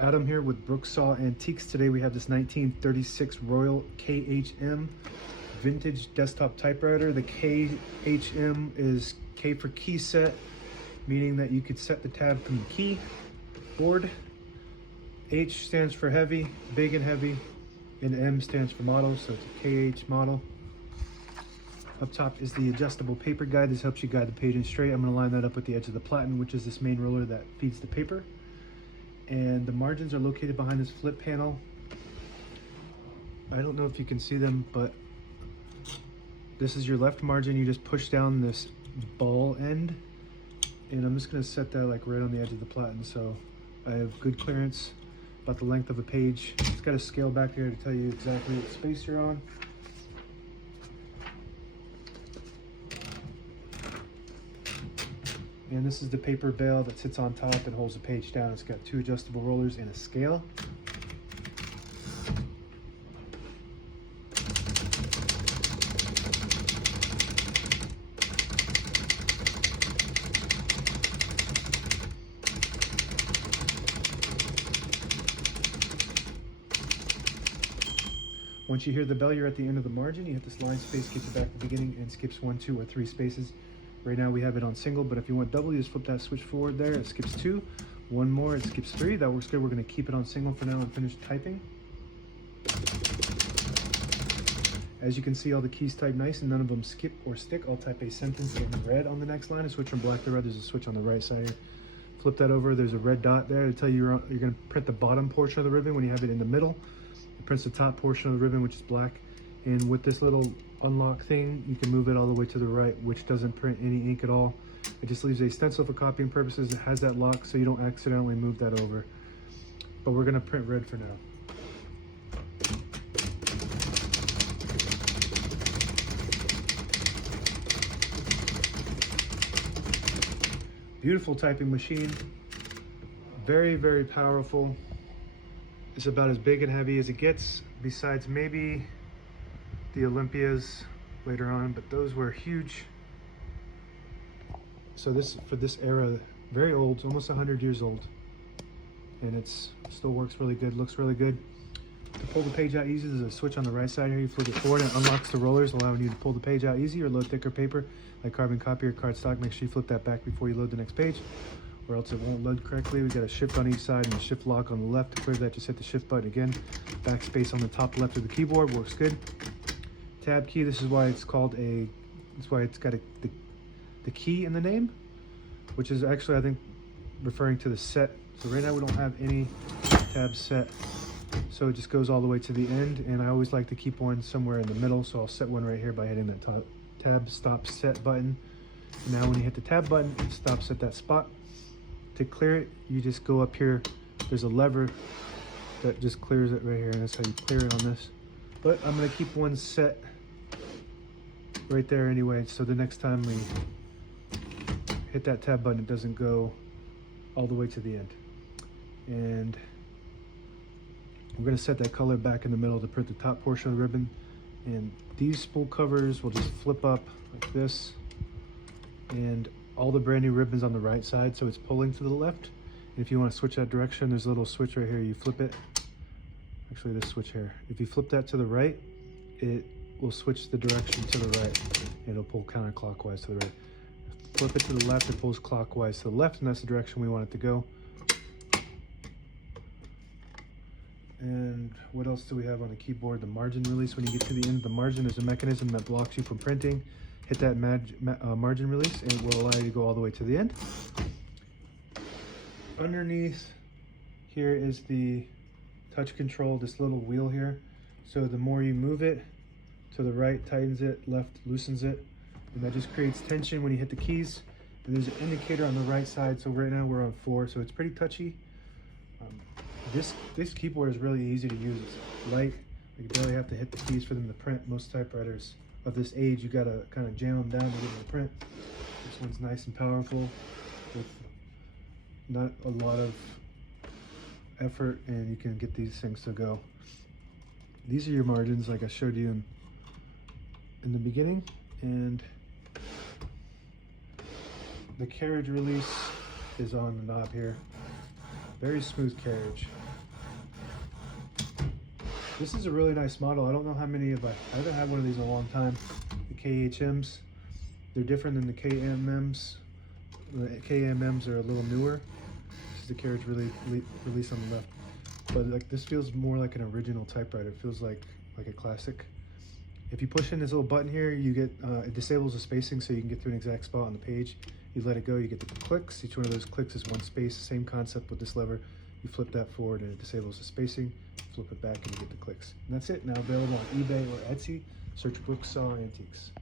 Adam here with Brooksaw Antiques. Today we have this 1936 Royal KHM vintage desktop typewriter. The KHM is K for key set, meaning that you could set the tab from the keyboard. H stands for heavy, big and heavy, and M stands for model, so it's a KH model. Up top is the adjustable paper guide. This helps you guide the page in straight. I'm going to line that up with the edge of the platen, which is this main roller that feeds the paper. And the margins are located behind this flip panel. I don't know if you can see them, but this is your left margin. You just push down this ball end, and I'm just going to set that like right on the edge of the platen, so I have good clearance about the length of a page. It's got a scale back here to tell you exactly what space you're on. And this is the paper bale that sits on top and holds the page down. It's got two adjustable rollers and a scale. Once you hear the bell, you're at the end of the margin. You hit this line space, gets you back to the beginning, and skips 1, 2, or 3 spaces. Right now we have it on single, but if you want double, you just flip that switch forward there. It skips 2. One more, it skips 3. That works good. We're going to keep it on single for now and finish typing. As you can see, all the keys type nice and none of them skip or stick. I'll type a sentence in red on the next line and switch from black to red. There's a switch on the right side here. Flip that over. There's a red dot there to tell you you're going to print the bottom portion of the ribbon. When you have it in the middle, it prints the top portion of the ribbon, which is black. And with this little unlock thing, you can move it all the way to the right, which doesn't print any ink at all. It just leaves a stencil for copying purposes. It has that lock so you don't accidentally move that over. But we're going to print red for now. Beautiful typing machine. Very, very powerful. It's about as big and heavy as it gets, besides maybe the Olympias later on, but those were huge. So this, for this era, very old, it's almost 100 years old, and it's still works really good, looks really good. To pull the page out easy, there's a switch on the right side here. You flip it forward and it unlocks the rollers, allowing you to pull the page out easy or load thicker paper like carbon copy or cardstock. Make sure you flip that back before you load the next page, or else it won't load correctly. We got a shift on each side and a shift lock on the left. To clear that, just hit the shift button again. Backspace on the top left of the keyboard works good. Tab key, this is why it's called a, that's why it's got the key in the name, which is actually, I think, referring to the set. So right now we don't have any tabs set, so it just goes all the way to the end, and I always like to keep one somewhere in the middle, so I'll set one right here by hitting that tab stop set button. And now when you hit the tab button, it stops at that spot. To clear it, you just go up here, there's a lever that just clears it right here, and that's how you clear it on this. But I'm going to keep one set right there anyway, so the next time we hit that tab button, it doesn't go all the way to the end. And we're going to set that color back in the middle to print the top portion of the ribbon. And these spool covers will just flip up like this, and all the brand new ribbons on the right side, so it's pulling to the left. And if you want to switch that direction, there's a little switch right here. You flip it. Actually, this switch here, if you flip that to the right, it will switch the direction to the right, and it'll pull counterclockwise to the right. Flip it to the left, it pulls clockwise to the left, and that's the direction we want it to go. And what else do we have on the keyboard? The margin release. When you get to the end of the margin, there's a mechanism that blocks you from printing. Hit that margin release, and it will allow you to go all the way to the end. Underneath here is the touch control, this little wheel here. So the more you move it to the right, tightens it, left loosens it, and that just creates tension when you hit the keys. And there's an indicator on the right side, so right now we're on 4, so it's pretty touchy. This keyboard is really easy to use. It's light, you barely have to hit the keys for them to print. Most typewriters of this age, you gotta kind of jam them down to get them to print. This one's nice and powerful with not a lot of effort, and you can get these things to go. These are your margins like I showed you in the beginning, and the carriage release is on the knob here. Very smooth carriage. This is a really nice model. I don't know how many of I haven't had one of these in a long time. The KHMs, they're different than the KMMs. The KMMs are a little newer. This is the carriage release on the left. But like this feels more like an original typewriter. It feels like a classic. If you push in this little button here, you get it disables the spacing so you can get to an exact spot on the page. You let it go, you get the clicks. Each one of those clicks is one space. Same concept with this lever. You flip that forward and it disables the spacing. Flip it back and you get the clicks. And that's it. Now available on eBay or Etsy. Search Brooksaw Antiques.